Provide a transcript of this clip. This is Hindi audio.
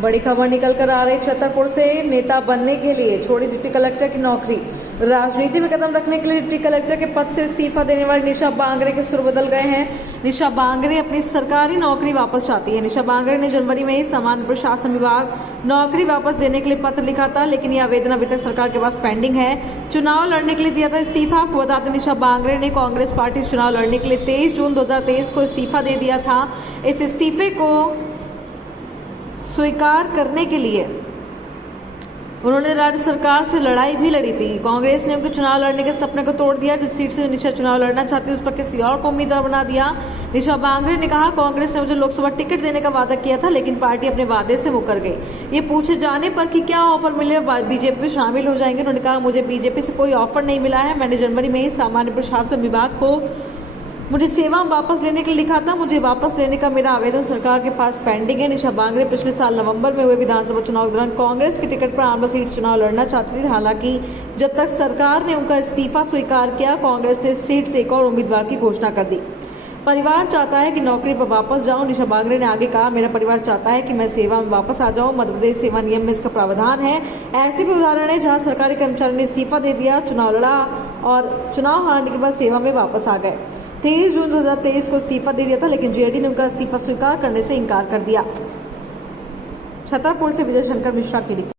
बड़ी खबर निकल कर आ रही छतरपुर से। नेता बनने के लिए छोड़ी डिप्टी कलेक्टर की नौकरी। राजनीति में कदम रखने के लिए डिप्टी कलेक्टर के पद से इस्तीफा देने वाली निशा बांगरे के सुर बदल गए हैं। निशा बांगरे अपनी सरकारी नौकरी वापस चाहती है। निशा बांगरे ने जनवरी में ही सामान्य प्रशासन विभाग नौकरी वापस देने के लिए पत्र लिखा था, लेकिन यह आवेदन अभी तक सरकार के पास पेंडिंग है। चुनाव लड़ने के लिए दिया था इस्तीफा। आपको बता दें, निशा बांगरे ने कांग्रेस पार्टी से चुनाव लड़ने के लिए 23 जून 2023 को इस्तीफा दे दिया था। इस इस्तीफे को स्वीकार करने के लिए उन्होंने राज्य सरकार से लड़ाई भी लड़ी थी। कांग्रेस ने उनके चुनाव लड़ने के सपने को तोड़ दिया। जिस सीट से निशा चुनाव लड़ना चाहती है उस पर किसी और को उम्मीदवार बना दिया। निशा बांगरे ने कहा, कांग्रेस ने मुझे लोकसभा टिकट देने का वादा किया था, लेकिन पार्टी अपने वादे से मुकर गई। ये पूछे जाने पर कि क्या ऑफर मिले, बीजेपी में शामिल हो जाएंगे, उन्होंने कहा, मुझे बीजेपी से कोई ऑफर नहीं मिला है। मैंने जनवरी में ही सामान्य प्रशासन विभाग को मुझे सेवा वापस लेने के लिए लिखा था। मुझे वापस लेने का मेरा आवेदन सरकार के पास पेंडिंग है। निशा बांगरे पिछले साल नवंबर में हुए विधानसभा चुनाव के दौरान कांग्रेस की टिकट पर आमला सीट चुनाव लड़ना चाहती थी। हालांकि जब तक सरकार ने उनका इस्तीफा स्वीकार किया, कांग्रेस ने इस सीट से एक और उम्मीदवार की घोषणा कर दी। परिवार चाहता है कि नौकरी पर वापस जाऊं। निशा बांगरे ने आगे कहा, मेरा परिवार चाहता है कि मैं सेवा में वापस आ जाऊं। मध्य प्रदेश सेवा नियम में इसका प्रावधान है। ऐसे भी उदाहरण है जहां सरकारी कर्मचारी ने इस्तीफा दे दिया, चुनाव लड़ा और चुनाव हारने के बाद सेवा में वापस आ गए। 23 जून 2023 को इस्तीफा दे दिया था, लेकिन जेडी ने उनका इस्तीफा स्वीकार करने से इनकार कर दिया। छतरपुर से विजय शंकर मिश्रा की रिपोर्ट।